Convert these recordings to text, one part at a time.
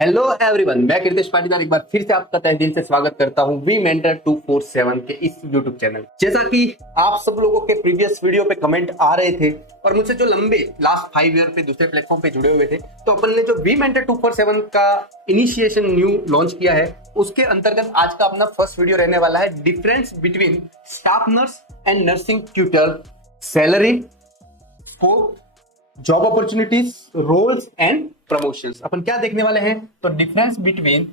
Hello everyone, मैं कृतेश पाटीदार एक बार फिर से आपका तहे दिल से स्वागत करता हूं वी मेंटर 247 के इस यूट्यूब चैनल। जैसा कि आप सब लोगों के प्रीवियस वीडियो पे कमेंट आ रहे थे और मुझसे जो लंबे लास्ट 5 ईयर पे दूसरे प्लेटफॉर्म पे जुड़े हुए थे, तो अपन ने जो वी मेंटर 247 का इनिशिएशन न्यू लॉन्च किया है, उसके अंतर्गत आज का अपना फर्स्ट वीडियो रहने वाला है difference between staff nurse and nursing tutor, salary, scope, job opportunities, roles and promotions. अपन क्या देखने वाले हैं? तो difference between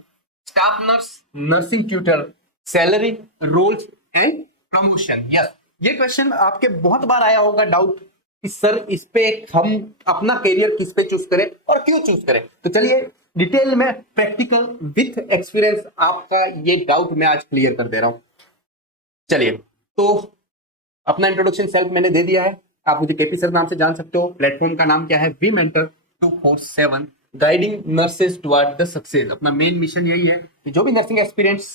staff nurse, nursing tutor, salary, roles and promotion. Yes, ये क्वेश्चन आपके बहुत बार आया होगा डाउट कि सर इस पे हम अपना करियर किस पे चूज करें और क्यों चूज करें। तो चलिए डिटेल में प्रैक्टिकल विथ एक्सपीरियंस आपका ये डाउट मैं आज क्लियर कर दे रहा हूं। चलिए, तो अपना इंट्रोडक्शन सेल्फ मैंने दे दिया है, आप मुझे केपी सर नाम से जान सकते हो। प्लेटफॉर्म का नाम क्या है? V mentor 247 guiding nurses toward the success. अपना मेन मिशन यही है कि जो भी नर्सिंग एक्सपीरियंस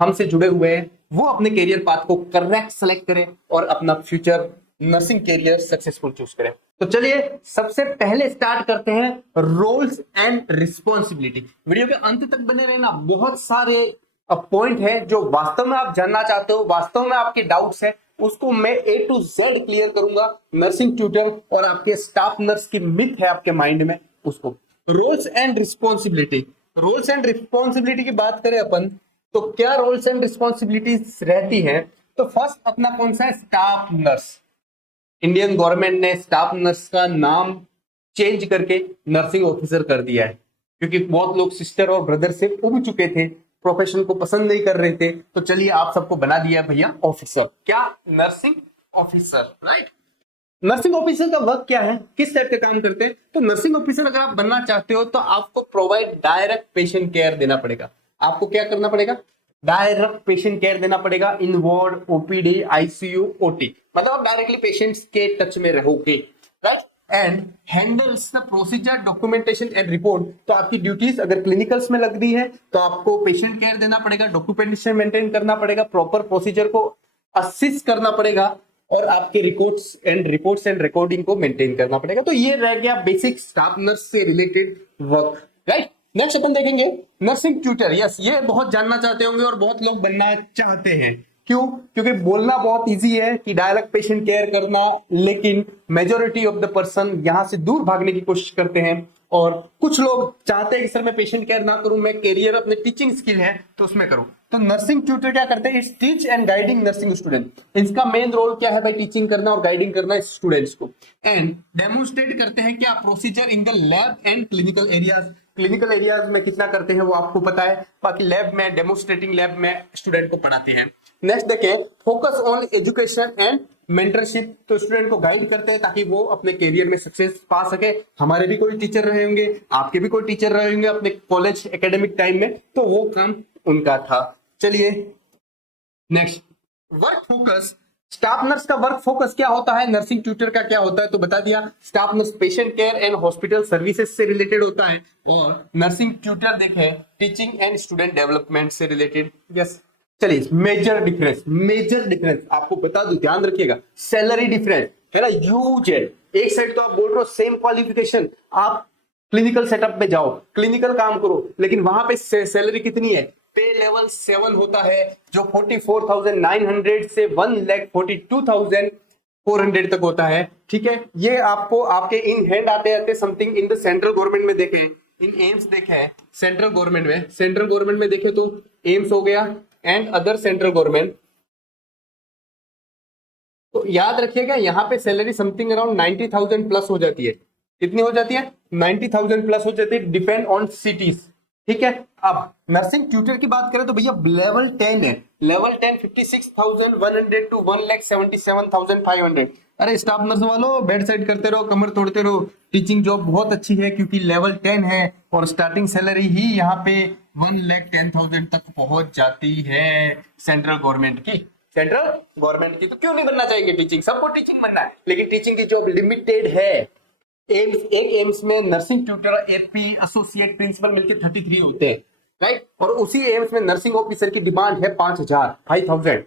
हमसे जुड़े हुए हैं वो अपने करियर पाथ को करेक्ट सेलेक्ट करें और अपना future nursing career successful choose करें। तो चलिए सबसे पहले स्टार्ट करते हैं रोल्स एंड रिस्पॉन्सिबिलिटी। वीडियो के अंत तक बने रहना, बहुत सारे पॉइंट है जो वास्तव में आप जानना चाहते हो, वास्तव में आपके डाउट्स है, उसको मैं ए टू जेड क्लियर करूंगा। नर्सिंग ट्यूटर और आपके स्टाफ नर्स की मिथ है आपके माइंड में, उसको। Roles and responsibility, roles and responsibility की बात करें अपन, तो क्या रोल्स एंड रिस्पॉन्सिबिलिटीज रहती है? तो फर्स्ट अपना कौन सा है? Staff nurse. इंडियन गवर्नमेंट ने स्टाफ नर्स का नाम चेंज करके नर्सिंग ऑफिसर कर दिया है, क्योंकि बहुत लोग सिस्टर और ब्रदर से उब चुके थे, प्रोफेशन को पसंद नहीं कर रहे थे। तो चलिए आप सबको बना दिया भैया ऑफिसर। क्या? Nursing officer, right. Nursing officer का वर्क क्या है, किस टाइप के काम करते हैं? तो नर्सिंग ऑफिसर अगर आप बनना चाहते हो तो आपको प्रोवाइड डायरेक्ट पेशेंट केयर देना पड़ेगा। आपको क्या करना पड़ेगा? डायरेक्ट पेशेंट केयर देना पड़ेगा। इन वार्ड, ओपीडी, आईसीयू, ओटी, मतलब आप डायरेक्टली पेशेंट्स के टच में रहोगे, right. And handles the procedure, documentation and report. तो आपकी ड्यूटीज अगर क्लिनिकल्स में लग रही है तो आपको पेशेंट केयर देना पड़ेगा, डॉक्यूमेंटेशन मेंटेन करना पड़ेगा, प्रॉपर प्रोसीजर को असिस्ट करना पड़ेगा और आपके रिपोर्ट्स एंड रिकॉर्डिंग को मेंटेन करना पड़ेगा। तो ये रह गया बेसिक स्टाफ नर्स से रिलेटेड वर्क, राइट। नेक्स्ट अपन देखेंगे नर्सिंग ट्यूटर। यस, ये बहुत जानना चाहते होंगे और बहुत लोग बनना चाहते हैं। क्यों? क्योंकि बोलना बहुत इजी है कि डायरेक्ट पेशेंट केयर करना, लेकिन मेजोरिटी ऑफ द पर्सन यहां से दूर भागने की कोशिश करते हैं और कुछ लोग चाहते हैं कि सर मैं पेशेंट केयर ना करूं, मैं करियर अपने टीचिंग स्किल है तो उसमें करूं। तो नर्सिंग ट्यूटर क्या करते हैं? It's teach and guiding nursing student. इसका मेन रोल क्या है भाई? टीचिंग करना और गाइडिंग करना स्टूडेंट्स को। एंड डेमोन्स्ट्रेट करते हैं क्या? Procedure in the lab and clinical areas. Clinical areas में कितना करते हैं वो आपको पता है, बाकी लैब में, डेमोन्स्ट्रेटिंग लैब में स्टूडेंट को पढ़ाते हैं। नेक्स्ट देखें, focus on education and mentorship. तो स्टूडेंट को गाइड करते हैं ताकि वो अपने करियर में सक्सेस पा सके। हमारे भी कोई टीचर रहे होंगे, आपके भी कोई टीचर रहे होंगे अपने कॉलेज एकेडमिक टाइम में, तो वो काम उनका था। चलिए next, work focus. Staff nurse का वर्क फोकस क्या होता है, नर्सिंग ट्यूटर का क्या होता है? तो बता दिया, staff nurse patient care and hospital services से रिलेटेड होता है और नर्सिंग ट्यूटर देखे टीचिंग एंड स्टूडेंट डेवलपमेंट से रिलेटेड। यस, चलिए मेजर डिफरेंस आपको बता दूं, ध्यान रखिएगा। सैलरी डिफरेंस है ना, ह्यूज है। एक साइड तो आप बोल रहे हो सेम क्वालिफिकेशन, आप क्लिनिकल सेटअप में जाओ, क्लिनिकल काम करो, लेकिन वहां पे सैलरी कितनी है? पे लेवल 7 होता है, जो 44,900 से 1,42,400 तक होता है। ठीक है, ये आपको आपके इन हैंड आते आते something in the central government में देखे, इन एम्स देखे हैं सेंट्रल गवर्नमेंट में देखे तो एम्स हो गया एंड अदर सेंट्रल गवर्नमेंट। तो याद रखिएगा यहाँ पे सैलरी समथिंग अराउंड 90,000 प्लस हो जाती है। कितनी हो जाती है? 90,000 प्लस हो जाती है, डिपेंड ऑन सिटीज। ठीक है, अब नर्सिंग ट्यूटर की बात करें तो भैया लेवल 10 है। Level 10 56,100 to 1,77,500। अरे स्टाफ नर्स वालों, बेड साइड करते रहो, कमर तोड़ते रहो। टीचिंग जॉब बहुत अच्छी है क्योंकि लेवल 10 है और स्टार्टिंग सैलरी ही यहाँ पे 1,10,000 तक पहुंच जाती है सेंट्रल गवर्नमेंट की। तो क्यों नहीं बनना चाहिए टीचिंग? सबको टीचिंग बनना है, लेकिन टीचिंग की जॉब लिमिटेड है। एम्स में nursing tutor, AP, associate, principal मिलकर 33 होते हैं, राइट। और उसी एम्स में नर्सिंग ऑफिसर की डिमांड है 5,000।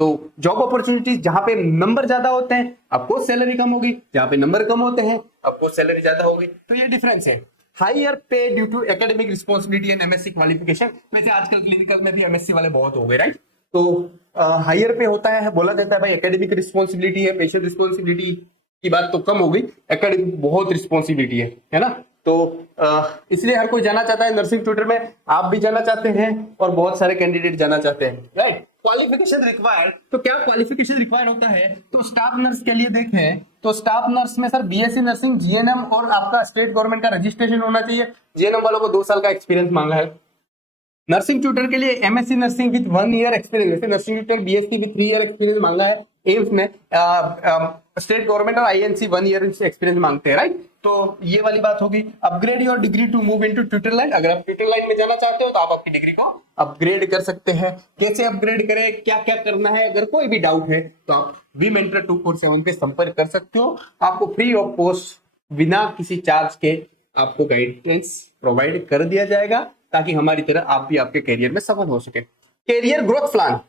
तो जॉब अपॉर्चुनिटीज जहां पे नंबर ज्यादा होते हैं आपको सैलरी कम होगी, जहां पे नंबर कम होते हैं आपको सैलरी ज्यादा होगी। तो ये डिफरेंस है। Higher pay due to academic responsibility and MSc qualification. वैसे आजकल क्लिनिकल में भी एमएससी वाले बहुत हो गए, राइट। तो हायर पे होता है, बोला जाता है भाई एकेडमिक रिस्पॉन्सिबिलिटी है, पेशेंट रिस्पॉन्सिबिलिटी की बात तो कम हो गई, एकेडमिक बहुत रिस्पॉन्सिबिलिटी है ना। तो इसलिए हर कोई जाना चाहता है नर्सिंग ट्यूटर में, आप भी जाना चाहते हैं और बहुत सारे कैंडिडेट जाना चाहते हैं, राइट। क्वालिफिकेशन रिक्वायर्ड, तो क्या क्वालिफिकेशन रिक्वायर्ड होता है, तो स्टाफ नर्स के लिए देखें तो स्टाफ नर्स में सर बीएससी नर्सिंग, जीएनएम और आपका स्टेट गवर्नमेंट का रजिस्ट्रेशन होना चाहिए। जीएनएम वालों को 2 साल का एक्सपीरियंस मांगा है। नर्सिंग ट्यूटर के लिए MSc nursing with 1 year experience, जैसे nursing tutor BSc with 3 year experience मांगा है एम्स ने, स्टेट गवर्नमेंट और आईएनसी 1 ईयर एक्सपीरियंस मांगते हैं, राइट। तो ये वाली बात होगी। Upgrade your degree to move into tutor line, अगर आप ट्यूटर लाइन में जाना चाहते हो तो आप अपनी डिग्री को अपग्रेड कर सकते हैं। कैसे अपग्रेड करें, क्या क्या करना है, अगर कोई भी डाउट है तो आप वी मेंटर 247 पे संपर्क कर सकते हो। आपको फ्री ऑफ कॉस्ट बिना किसी चार्ज के आपको गाइडेंस प्रोवाइड कर दिया जाएगा, ताकि हमारी तरह आप भी आपके करियर में सफल हो सके। करियर ग्रोथ प्लान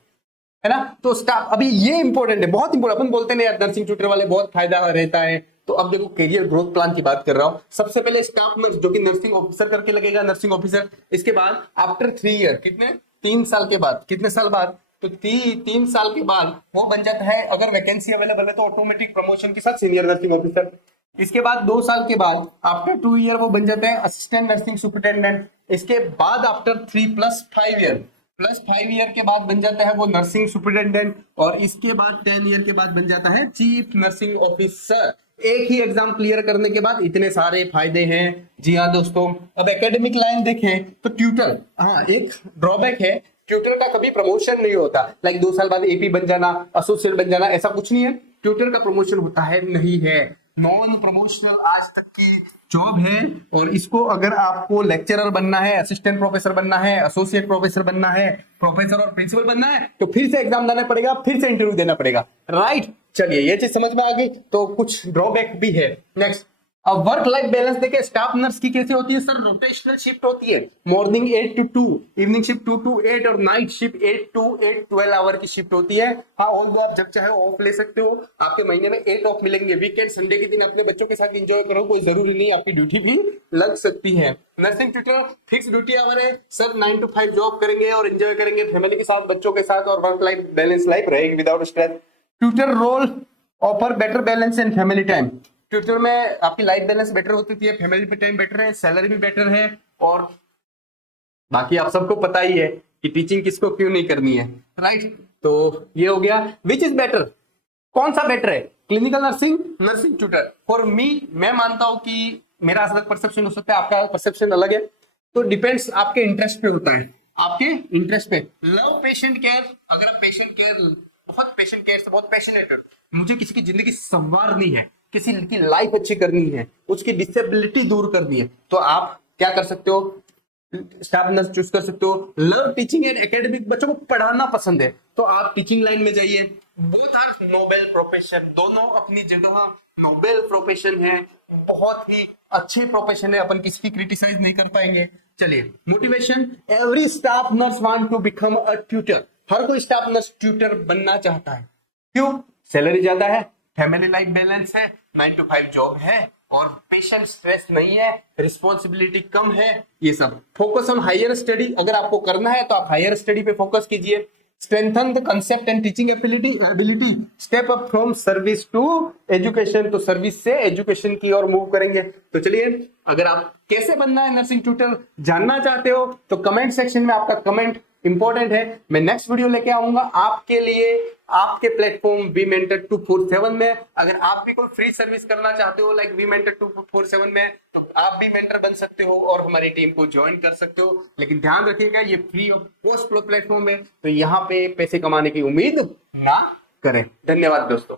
है ना, तो स्टाफ, अभी ये इंपॉर्टेंट है, बहुत इंपॉर्टेंट। अपन बोलते हैं यार नर्सिंग ट्यूटर वाले बहुत फायदा रहता है, तो अब देखो करियर ग्रोथ प्लान की बात कर रहा हूं। सबसे पहले स्टाफ नर्स जो कि नर्सिंग ऑफिसर करके लगेगा, नर्सिंग ऑफिसर। इसके बाद आफ्टर 3 ईयर, कितने 3 साल के बाद, कितने साल बाद, तो 3 साल के बाद वो बन जाता है, अगर वैकेंसी अवेलेबल है तो ऑटोमेटिक प्रमोशन के साथ सीनियर नर्सिंग ऑफिसर। इसके बाद 2 साल के बाद आफ्टर 2 ईयर वो बन जाते हैं असिस्टेंट नर्सिंग सुपरिटेंडेंट। इसके बाद आफ्टर 3 + 5 ईयर के बाद बन जाता है वो नर्सिंग सुपरिटेंडेंट, और इसके बाद 10 ईयर के बाद बन जाता है चीफ नर्सिंग ऑफिसर। एक ही एग्जाम क्लियर करने के बाद इतने सारे फायदे हैं। जी हाँ दोस्तों, अब एकेडमिक लाइन देखें तो ट्यूटर, हाँ एक ड्रॉबैक है, ट्यूटर का कभी प्रमोशन नहीं होता। लाइक 2 साल बाद एपी बन जाना, एसोसिएट बन जाना, ऐसा कुछ नहीं है। ट्यूटर का प्रमोशन होता है नहीं है, नॉन प्रमोशनल आज तक की जॉब है। और इसको अगर आपको लेक्चरर बनना है, असिस्टेंट प्रोफेसर बनना है, एसोसिएट प्रोफेसर बनना है, प्रोफेसर और प्रिंसिपल बनना है, तो फिर से एग्जाम देना पड़ेगा, फिर से इंटरव्यू देना पड़ेगा, राइट। चलिए ये चीज समझ में आ गई, तो कुछ ड्रॉबैक भी है। नेक्स्ट, अब वर्क लाइफ बैलेंस देखिए स्टाफ नर्स की कैसे होती है सर, रोटेशनल शिफ्ट होती है। Morning 8 to 2, evening shift 2 to 8 और नाइट शिफ्ट 8 to 8, 12 आवर की शिफ्ट होती है। हाँ, ऑल्दो आप जब चाहे ऑफ ले सकते हो, आपके महीने में 8 ऑफ मिलेंगे। वीकेंड संडे के दिन अपने बच्चों के साथ एंजॉय करो, कोई जरूरी नहीं, आपकी ड्यूटी भी लग सकती है। Nursing tutor fix duty hour है सर, 9 to 5 जॉब करेंगे और एंजॉय करेंगे फैमिली के साथ, बच्चों के साथ, और वर्क लाइफ बैलेंस लाइफ रहेगी without stress. Tutor role offer better balance and family time, tutor में आपकी लाइफ बैलेंस बेटर होती है, फैमिली पे टाइम बेटर है, सैलरी भी बेटर है, और बाकी आप सबको पता ही है कि टीचिंग किसको क्यों नहीं करनी है, राइट। तो ये हो गया विच इज बेटर, कौन सा बेटर है, clinical nursing, nursing tutor. For me, मैं मानता हूं कि मेरा अलग परसेप्शन हो सकता है, आपका परसेप्शन अलग है, तो डिपेंड्स आपके इंटरेस्ट पे होता है, आपके इंटरेस्ट पे। लव पेशेंट केयर, अगर आप पेशेंट केयर, बहुत पेशेंट केयर से बहुत पैशनेट है, मुझे किसी की जिंदगी संवारनी है, किसी की लाइफ अच्छी करनी है, उसकी डिसेबिलिटी दूर करनी है, तो आप क्या कर सकते हो, स्टाफ नर्स चूज कर सकते हो। लव टीचिंग एंड एकेडमिक, बच्चों को पढ़ाना पसंद है तो आप टीचिंग लाइन में जाइए। बोथ आर नोबेल प्रोफेशन, दोनों अपनी जगह नोबेल प्रोफेशन है, बहुत ही अच्छे प्रोफेशन है, अपन किसी की क्रिटिसाइज नहीं कर पाएंगे। चलिए, motivation, every staff nurse want to become a tutor, हर कोई स्टाफ नर्स ट्यूटर बनना चाहता है। क्यों? सैलरी ज्यादा है, फैमिली लाइफ बैलेंस है, 9 to 5 जॉब है, और पेशेंट स्ट्रेस नहीं है, रिस्पॉन्सिबिलिटी कम है, ये सब। फोकस ऑन हायर स्टडी, अगर आपको करना है तो आप हायर स्टडी पे फोकस कीजिए। Strengthen the concept and teaching ability, step up from service to education, तो सर्विस से एजुकेशन की ओर मूव करेंगे। तो चलिए, अगर आप कैसे बनना है नर्सिंग ट्यूटर जानना चाहते हो तो कमेंट सेक्शन में आपका कमेंट इंपॉर्टेंट है। मैं नेक्स्ट वीडियो लेके आऊंगा आपके लिए, आपके प्लेटफॉर्म वी मेंटर 247 में। अगर आप भी कोई फ्री सर्विस करना चाहते हो लाइक वी मेंटर 247 में, तो आप भी मेंटर बन सकते हो और हमारी टीम को ज्वाइन कर सकते हो। लेकिन ध्यान रखिएगा, ये फ्री ऑफ कॉस्ट प्लेटफॉर्म है, तो यहाँ पे पैसे कमाने की उम्मीद ना करें। धन्यवाद दोस्तों।